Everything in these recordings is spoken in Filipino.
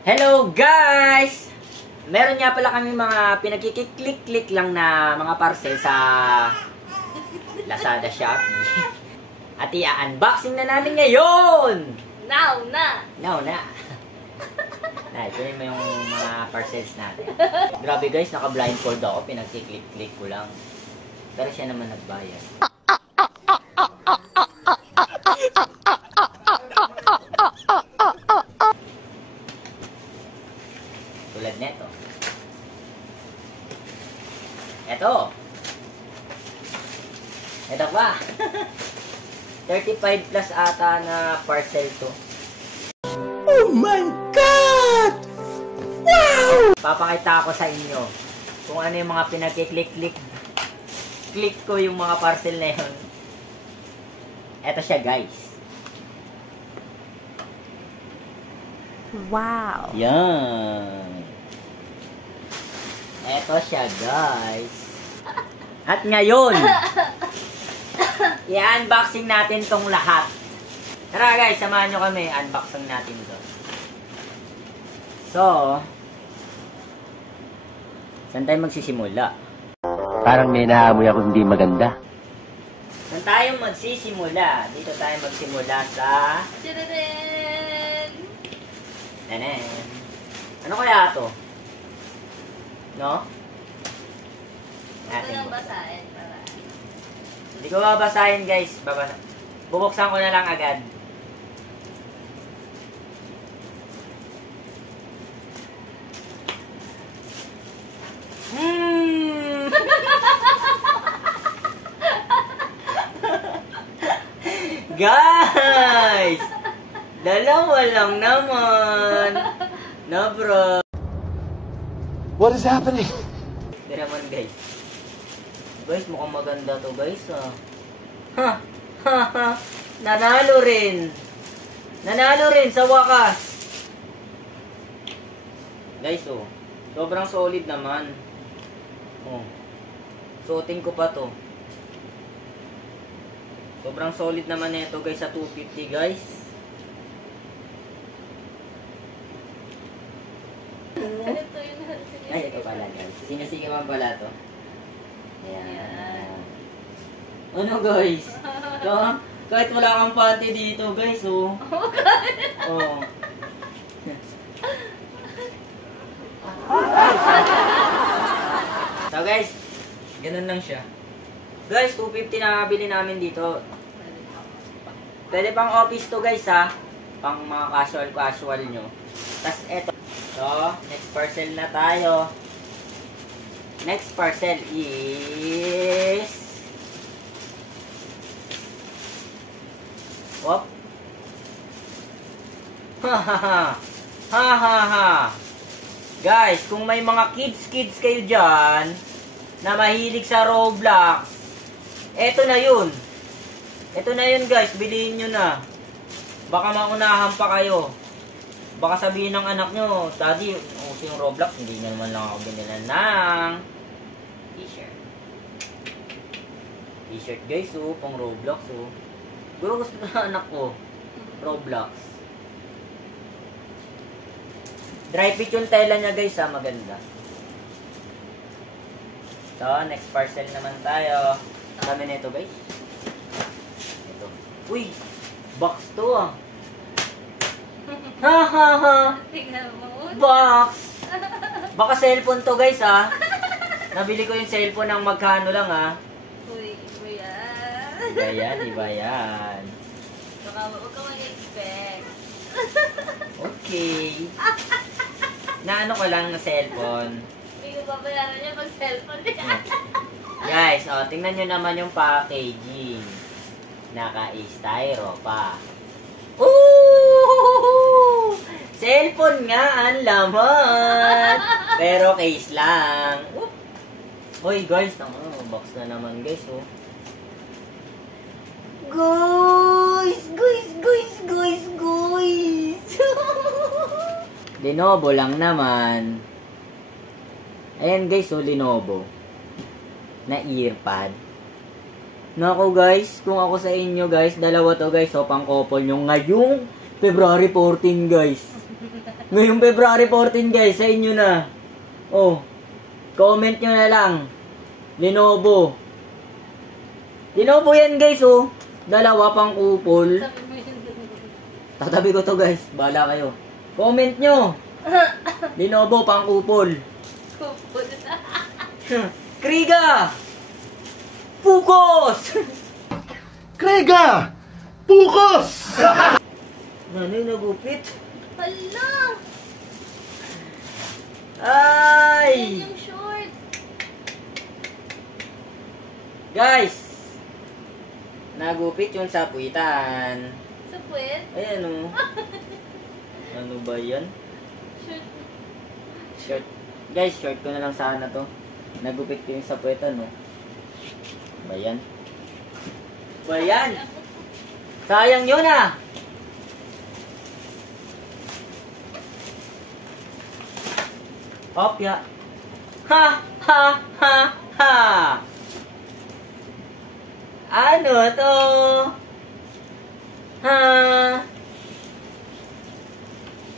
Hello guys! Meron nga pala kami mga pinagkiklik-klik lang na mga parcel sa Lazada, Shopee. At i-unboxing na namin ngayon! Now na! Ito mo yung mga parcels natin. Grabe guys, naka-blindfold ako. Pinagkiklik-klik ko lang. Pero siya naman nagbayad. Tulad neto. Ito pa. 35 plus ata na parcel to. Oh my God! Wow! Papakita ko sa inyo kung ano yung mga pinagkiklik-klik ko yung mga parcel na yun. Ito siya guys. Wow! Yan. Ito siya guys. At ngayon, i-unboxing natin tong lahat. Tara guys, samahan nyo kami. Unboxing natin to. So, saan tayo magsisimula? Parang may naamoy ako hindi maganda. Saan tayo magsisimula? Dito tayo magsimula sa... Tanen. Ano kaya to? No? Ito lang basahin para. Hindi ko babasahin guys. Bubuksan ko na lang agad. Guys! Dalawa lang naman. No bro. What is happening? Pero naman guys. Guys, mukhang maganda to guys ah. Nanalo rin. Nanalo rin sa wakas. Guys oh. Sobrang solid naman. Oh. Suotin ko pa to. Sobrang solid naman nito guys sa 250 guys. Ay, ito pala guys. Sinasigawan pala to. Ayan. Ano guys? Kahit wala kang panty dito guys oh. Oh. So guys, ganun lang siya. Guys, 250 na bili namin dito. Pwede pang office to guys ha. Pang mga casual nyo. Tapos eto. So, next parcel na tayo. Next parcel is... Whoop. Ha. Guys, kung may mga kids kayo dyan na mahilig sa Roblox, eto na yun. Eto na yun guys, bilihin nyo na. Baka maunahan pa kayo. Baka sabihin ng anak nyo, Daddy, uso yung Roblox, hindi na naman lang ako binilan ng t-shirt. T-shirt guys, oh, pang Roblox, oh. Guro gusto na anak ko, Roblox. Dry fit yung tela niya guys, ha, maganda. So, next parcel naman tayo. Kami nito guys. Ito. Uy, box to ah. Ha. Tingnan mo. Box! Baka cellphone to guys ha. Nabili ko yung cellphone ng magkano lang ha. Uy, yan. Iba yan. Baka huwag ka mag-expect. Okay. Naano ko lang na cellphone. Hindi ko babayaran niya pag cellphone niya. Guys, oh, tingnan nyo naman yung packaging. Naka-styro pa. Ooh! Cellphone nga ang laman. Pero case lang. Hoy guys, box na naman guys oh. Guys. Lenovo lang naman. Ayan guys oh, Lenovo. Na earpad. Nako guys, kung ako sa inyo guys, dalawa to guys, so pang couple nyo ngayong February 14 guys. Ngayong February 14 guys, sa inyo na. Oh, comment nyo na lang. Lenovo. Lenovo yan guys oh. Dalawa pang kupol. Sabi mo yun. Tatabi ko to guys, bahala kayo. Comment nyo. Lenovo pang kupol. Kupol. Kriga! Focus! Krega! Pukos! Ano yung nagupit? Hala! Ay! Yan yung short. Guys! Nagupit yung sapuitan. Sa puwet? Ayan o. Ano ba yan? Short. Short. Guys, short ko na lang sana to. Nagupit ko yung sapuitan o. Ba yan? Ba yan? Sayang yun ah! Opya. Ha! Ha! Ha! Ha! Ano to? Ha!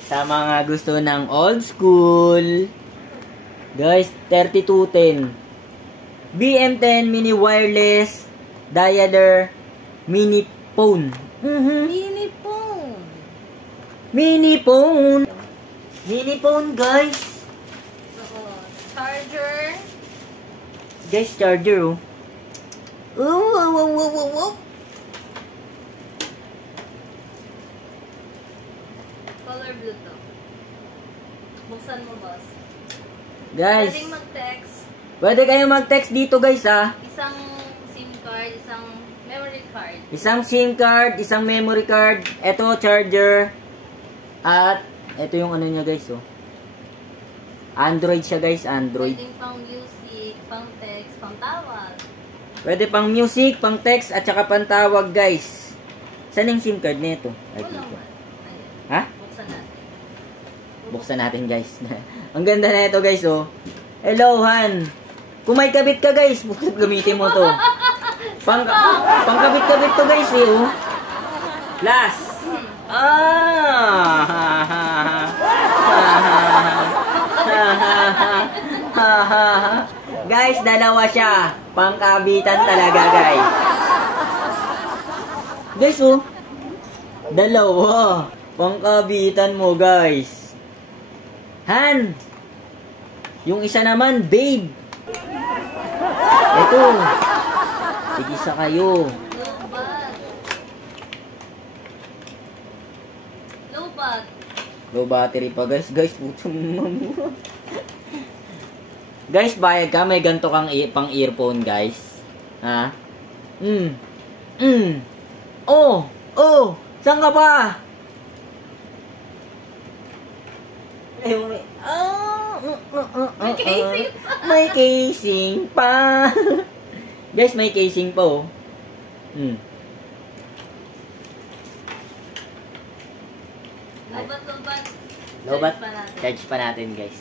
Sa mga gusto ng old school, guys, 3210. BM10 mini wireless dialer mini phone. Mini phone. Mini phone. Mini phone, guys. Oo. Charger. Guys, charger oh. Oh. Color blue to. Buksan mo, boss. Guys, Pwedeng mag-text. pwede kayo mag-text dito guys ah. Isang SIM card, isang memory card. Isang SIM card, isang memory card, eto charger, at eto yung ano niya guys oh. Android siya guys, Android. Pwedeng pang music, pang text, pang tawag. Pwede pang music, pang text, at saka pang tawag guys. Saan yung SIM card nito? Ay, Wala dito. man. Ayan. Ha? Buksan natin. Buksan natin guys. Ang ganda na ito guys oh. Hello Han. Kung may kabit ka guys, bakit gamitin mo to? Pangkabit-kabit to guys eh oh. Last. Guys, dalawa siya. Pangkabitan talaga guys. Guys oh. Dalawa. Pangkabitan mo guys. Han. Yung isa naman, babe. Ito. Sige sa kayo. Low-bat. Low-bat. Low battery pa guys. Guys, putong mamu. Guys, bayad ka. May ganito kang pang earphone guys. Ha? Oh. Oh. Saan ka pa? May casing pa. May casing pa. Guys, may casing pa oh. Low-bat. Lobat, Charge pa natin. charge pa natin guys.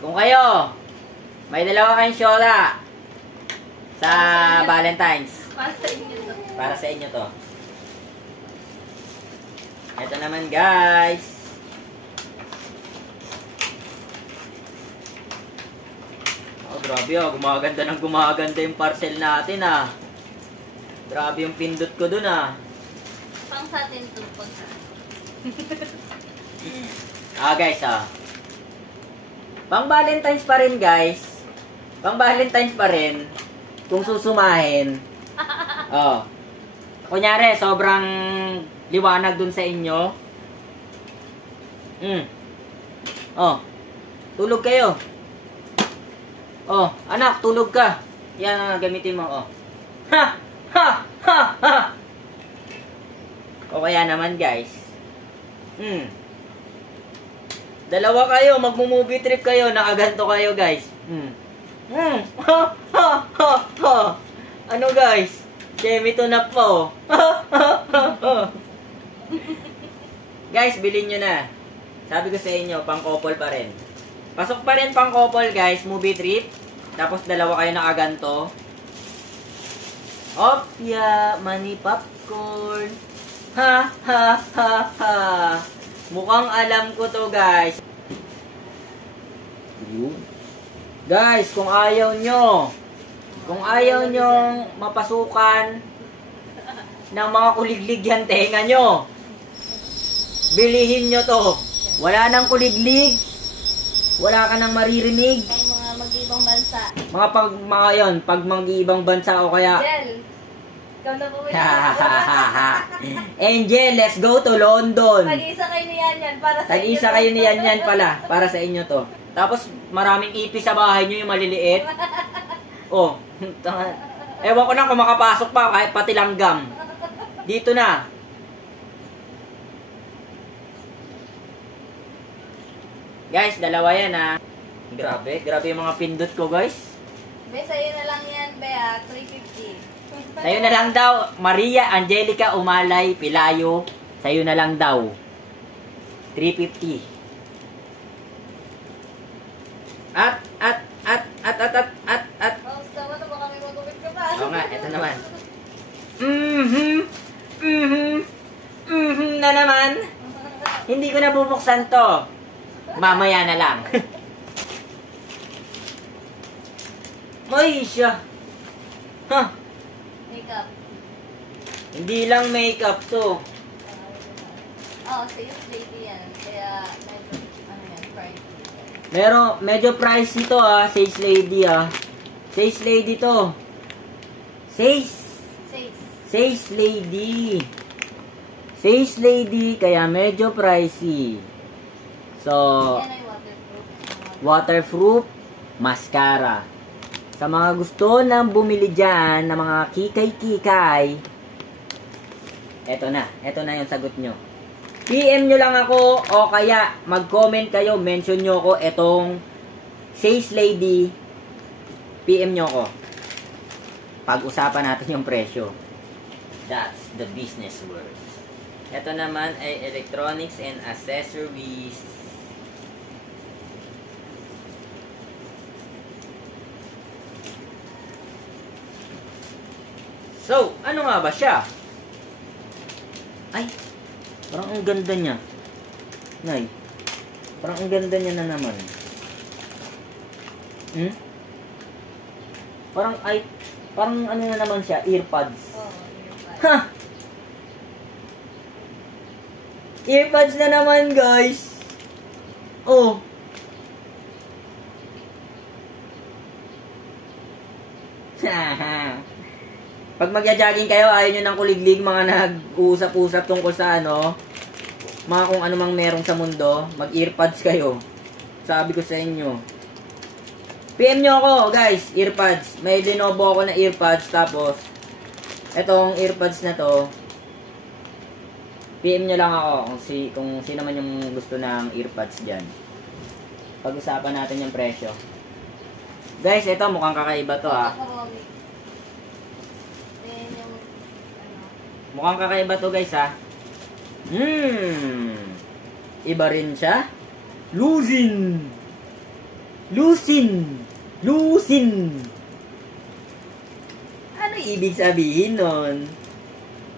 Kung kayo, may dalawa kayong syola sa Valentine's. Para sa inyo to. Para sa inyo to. Ito naman guys. Oh, grabe oh. Gumaganda yung parcel natin ah. Grabe yung pindot ko dun ah. Pang sa atin to. Pag sa Guys ah. Pang Valentine's pa rin guys. Pang Valentine's pa rin. Kung susumahin. Oh. Kunyari, sobrang liwanag dun sa inyo. Oh. Tulog kayo. Oh, anak, tulog ka. Yan ang gamitin mo, oh. Ha! Ha! Ha! Ha! O kaya naman, guys. Dalawa kayo, magmo-movie trip kayo, nakaganto kayo, guys. Ha! Ha! Ha! Ha! Ano, guys? Chemito na po. Ha! Ha! Ha! Ha! Guys, bilhin nyo na. Sabi ko sa inyo, pang-couple pa rin. Pasok pa rin pang-couple, guys. Movie trip. Tapos dalawa kayo nakaganto. Opya, money popcorn. Ha, ha, ha, ha. Mukhang alam ko to, guys. Guys, kung ayaw nyong mapasukan ng mga kuliglig yan tenga nyo, bilihin nyo to. Wala nang kuliglig, wala ka nang maririnig. Ang mga mag-ibang bansa. Pag mag-ibang bansa o kaya... Angel, ikaw na po. Angel, let's go to London. Tag-isa kayo ni Yan para sa inyo. Tag-isa kayo ni Yan pala, para sa inyo to. Tapos, maraming ipis sa bahay nyo, yung maliliit. Oh, ewan ko na kung makapasok pa, kahit pati langgam. Dito na. Guys, dalawa yan ha. Grabe yung mga pindot ko, guys. Be, sa'yo na lang yan, Be, 350. Sa'yo na lang daw, Maria Angelica Umalay Pilayo. Sa'yo na lang daw. 350. At. Oh, sama na ba kami magupit ka pa? Oo nga, ito naman. Na naman. Hindi ko na bubuksan to. Mamaya na lang. Ay, siya. Huh. Makeup. Hindi lang makeup to. Sales lady yan. Kaya, pricey. Medyo pricey to sales lady Sales lady to. Sales lady. Sales lady, kaya medyo pricey. So, Yan ay waterproof. waterproof mascara. Sa mga gusto nang bumili dyan ng mga kikay-kikay, eto na yung sagot nyo. PM nyo lang ako o kaya mag-comment kayo, mention nyo ako etong sales lady, PM nyo ako. Pag-usapan natin yung presyo. That's the business world. Ito naman ay electronics and accessories. So, ano nga ba siya? Ay, parang ang ganda niya. Nay, parang ang ganda niya na naman. Parang ano na naman siya, earpods. Earpods. Ha! Earpods na naman, guys. Oh. Pag magja-jogging kayo, ayaw nyo ng kuliglig, mga nag-uusap-usap tungkol sa mga kung ano mang merong sa mundo, mag-earpods kayo. Sabi ko sa inyo. PM nyo ako, guys, earpods. May Lenovo ako na earpods, tapos, etong earpods na to, PM nyo lang ako kung sino man yung gusto ng earpods dyan. Pag-usapan natin yung presyo. Guys, ito mukhang kakaiba to Mukhang kakaiba to, guys Iba rin siya. Lucin. Ano ibig sabihin nun?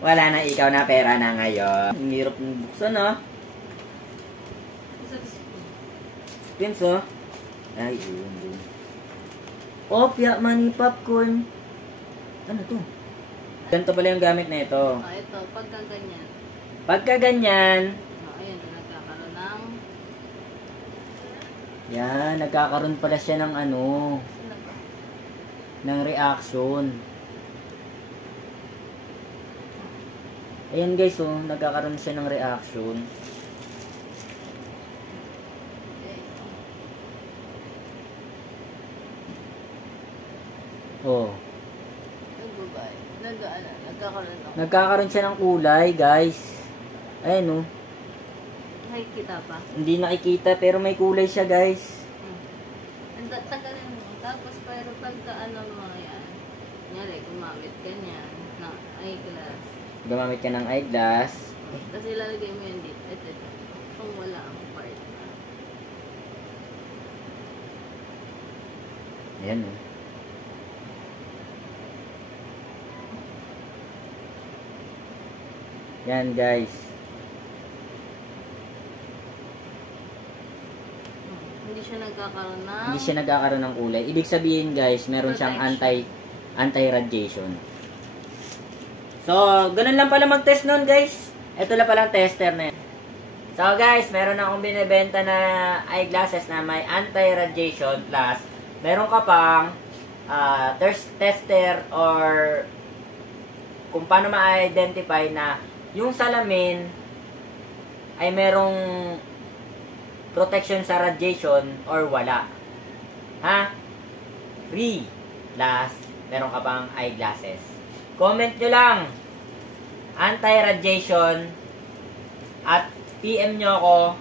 Wala na ikaw na pera na ngayon. Ang hirap ng buksan Spins Ay, yun. Opya, money, popcorn. Ano to? Ganito pala yung gamit na ito. Ito, pagka ganyan. Pagka ganyan. Ayan, nagkakaroon ng... Yan, nagkakaroon pala siya ng ng reaction. Ayan guys, nagkakaroon siya ng reaction. Oh. Nagkakaroon siya ng kulay, guys. Ayan Nakikita pa? Hindi nakikita, pero may kulay siya, guys. Tagalin mo. Tapos, pero pagka mo yan, kunyari, gumamit ka niyan na eyeglass. Gumamit ka ng eyeglass. Tapos ilalagay mo yan dito. Ito. Kung wala ang part. Ayan Yan, guys. Hindi siya nagkakaroon ng... Hindi siya nagkakaroon ng kulay. Ibig sabihin guys, meron siyang anti-radiation. So, ganun lang pala mag-test nun guys. Ito lang palang tester na yan. So guys, meron akong binibenta na eyeglasses na may anti-radiation plus meron ka pang tester or kung paano ma-identify na yung salamin ay merong protection sa radiation or wala. Ha? Free. Plus, meron ka pang eyeglasses. Comment nyo lang. Anti-radiation at PM nyo ako.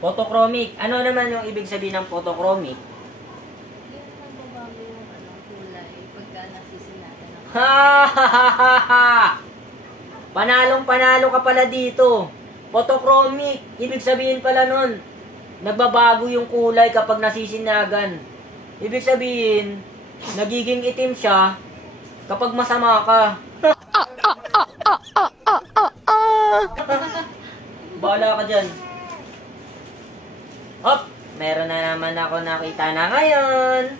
Photochromic. Ano naman yung ibig sabihin ng photochromic? Yung nagbabago yung kulay pagka nasisinatan ng... Panalong-panalo ka pala dito. Photochromic. Ibig sabihin pala nun, nagbabago yung kulay kapag nasisinagan. Ibig sabihin, nagiging itim siya kapag masama ka. Bahala ka dyan. Hop! Meron na naman ako nakita na ngayon.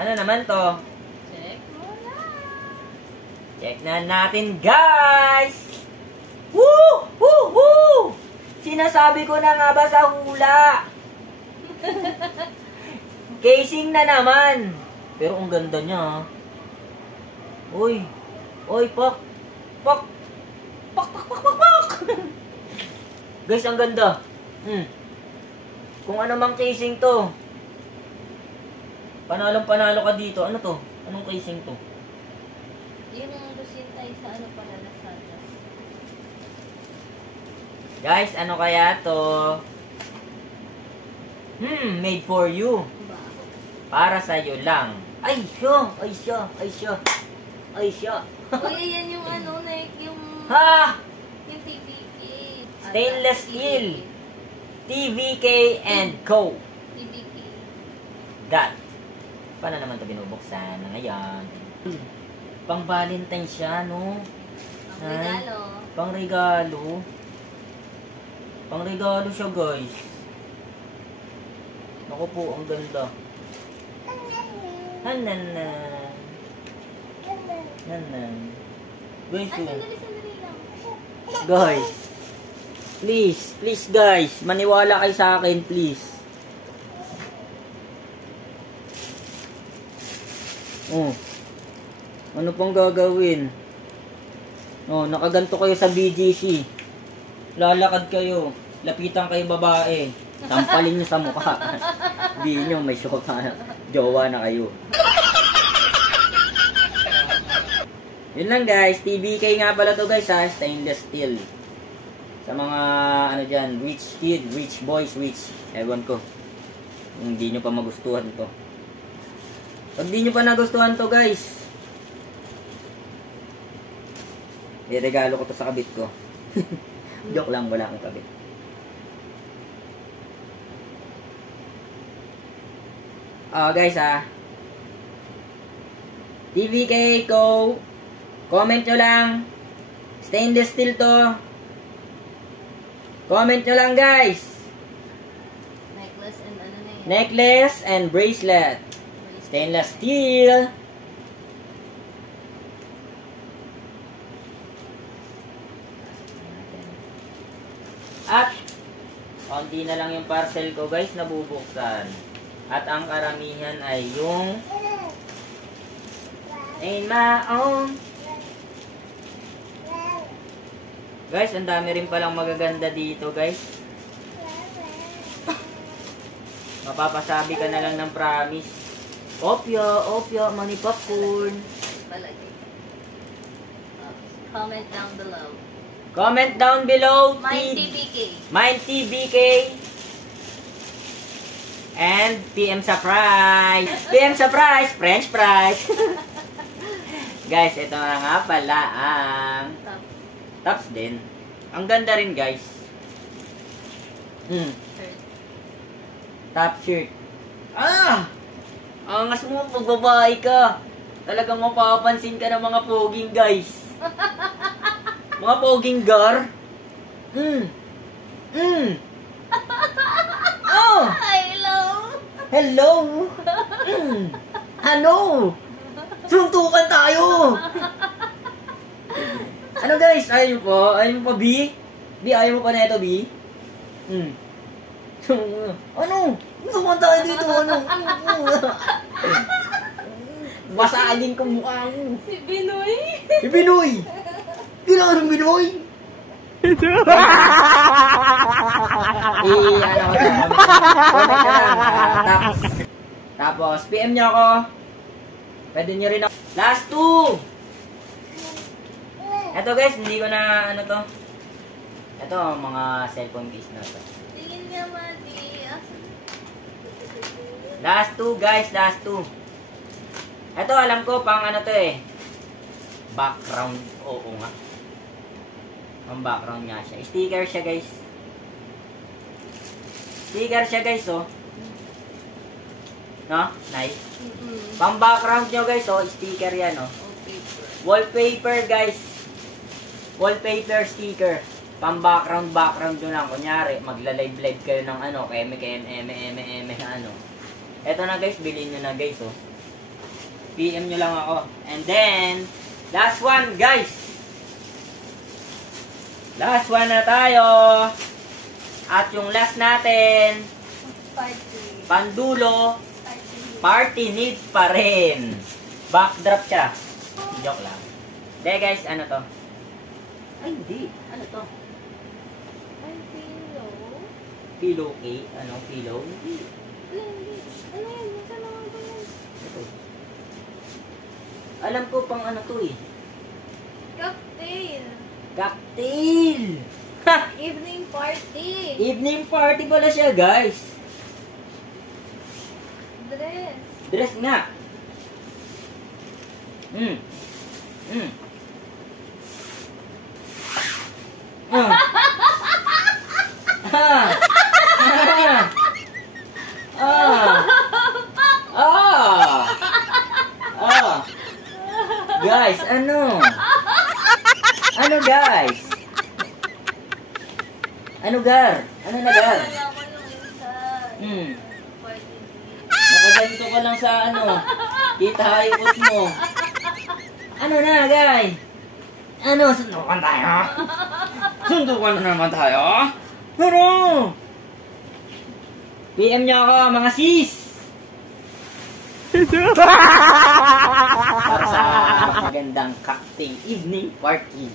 Ano naman to? Check mo na. Check na natin, guys! Woo! Woo! Woo! Sinasabi ko na nga ba sa hula? Casing na naman. Pero ang ganda niya, ha? Uy! Uy, pak! Pak! Pak, pak, pak, pak, pak! Guys, ang ganda. Kung ano mang casing to. Panalong-panalo ka dito. Ano to? Anong casing to? Yun ang lusintay sa ano para Lazada. Guys, ano kaya to? Made for you. Bago. Para sa'yo lang. Ay, siya! Ay, siya! Ay, siya! Ay, siya! Uy, ayan yung ano, like, yung... Ha! Yung TVK. Stainless steel. TVK and Co. TVK. God. Paano naman ito binubuksan na ngayon? Pang Valentine siya, no? Ang regalo. Pang regalo. Pang regalo siya, guys. Naku po, ang ganda. Hanan. Hanan. Guys, Ay, sandali lang. guys. Please guys, maniwala kayo sa akin, please. Oh. Ano pang gagawin? Oh, nakaganto kayo sa BGC. Lalakad kayo. Lapitan kayo babae. Tampalin nyo sa mukha. Di nyo may jowa na kayo. Yun lang guys. TVK nga pala to guys ha. Stainless steel. Sa mga ano dyan, rich kid, rich boys, rich. Ewan ko. Hindi nyo pa magustuhan to. Pag di nyo pa nagustuhan to guys, iregalo ko to sa kabit ko. Joke lang, wala akong kabit. Guys TVK ko. Comment nyo lang. Stainless steel to. Comment nyo lang guys. Necklace and ano na yun? Necklace and bracelet. Stainless steel. At konti na lang yung parcel ko guys nabubuksan. At ang karamihan ay yung in my own. Guys, ang dami rin palang magaganda dito, guys. Mapapasabi ka na lang ng promise. Opyo, money popcorn. Palagi. Comment down below. Comment down below. Mine TVK. Mine TVK. And PM Surprise. PM Surprise. French fries. Guys, ito na nga pala ang tops din. Ang ganda rin, guys. Shirt. Top shirt. Angas mo pag babae ka. Talagang mapapansin ka ng mga poging, guys. Mga poging gar. Oh! Ay, Hello? Ano? Suntukan tayo! Ano guys? Ayaw mo pa? Ayaw mo pa, B? B, ayaw mo pa na ito, B? Ano? Suntukan tayo dito, ano? Basahin ko mukha mo. Si Binoy. Si Binoy! Kailangan ng Binoy! Ano ko comment na lang. Tapos, PM nyo ako. Pwede nyo rin ako. Last 2! Eto guys, hindi ko na ano to. Eto, mga cellphone case na to. Tingin nga, Madi. Last 2 guys, last 2. Eto, alam ko pang ano to eh. Background, oo nga. Ang background nga siya. Sticker siya guys. Sticker siya guys, oh. No? Nice. Pang background nyo guys, oh. Sticker yan, oh. Wallpaper guys. Wallpaper sticker. Pang background nyo lang. Kunyari, magla-live kayo ng ano. Eme, ano. Eto na guys, bilhin nyo na guys, oh. PM nyo lang ako. And then, last one guys. Last one na tayo. At yung last natin, pandulo, party needs pa rin. Backdrop siya. Joke lang. De guys, ano to? Ay, hindi. Ano to? Ay, pillow. Pillow cake? Ano? Pillow? Hindi. Ano yan? Nasa naman ko yan? Ito. Alam ko pang ano to eh. Cocktail. Cocktail! Ha! Evening party. Evening party pala siya, guys. Dress. Dress nga. Guys, ano? Ano guys? Ano gar? Ano na gar? Kaya ko yung isa. Party. Nakaganto ka lang sa ano. Kita ikot mo. Ano na guys? Ano? Sundukan tayo? Sundukan na naman tayo? Ano? PM nyo ako mga sis! Para sa magandang cocktail evening party.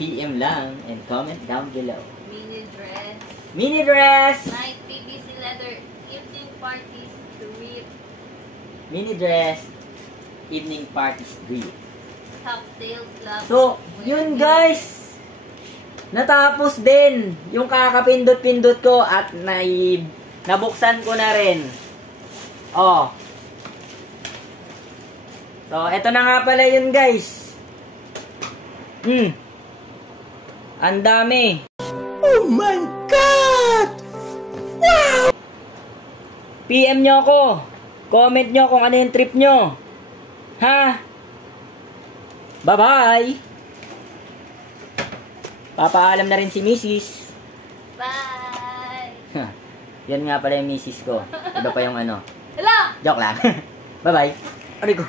PM lang and comment down below. Mini dress. Mini dress! Night PVC leather. Evening parties. Tweet. Mini dress. Evening parties grill. Cocktail club. So, yun guys. Natapos din yung kakapindot-pindot ko at nabuksan ko na rin. Oh. So, eto na nga pala yun guys. Ang dami. Oh my God! Wow! PM nyo ako. Comment nyo kung ano yung trip nyo. Ha? Bye-bye! Papaalam na rin si Mrs. Bye! Yan nga pala yung Mrs. ko. Iba pa yung ano. Hello! Joke lang. Bye-bye. Aray ko.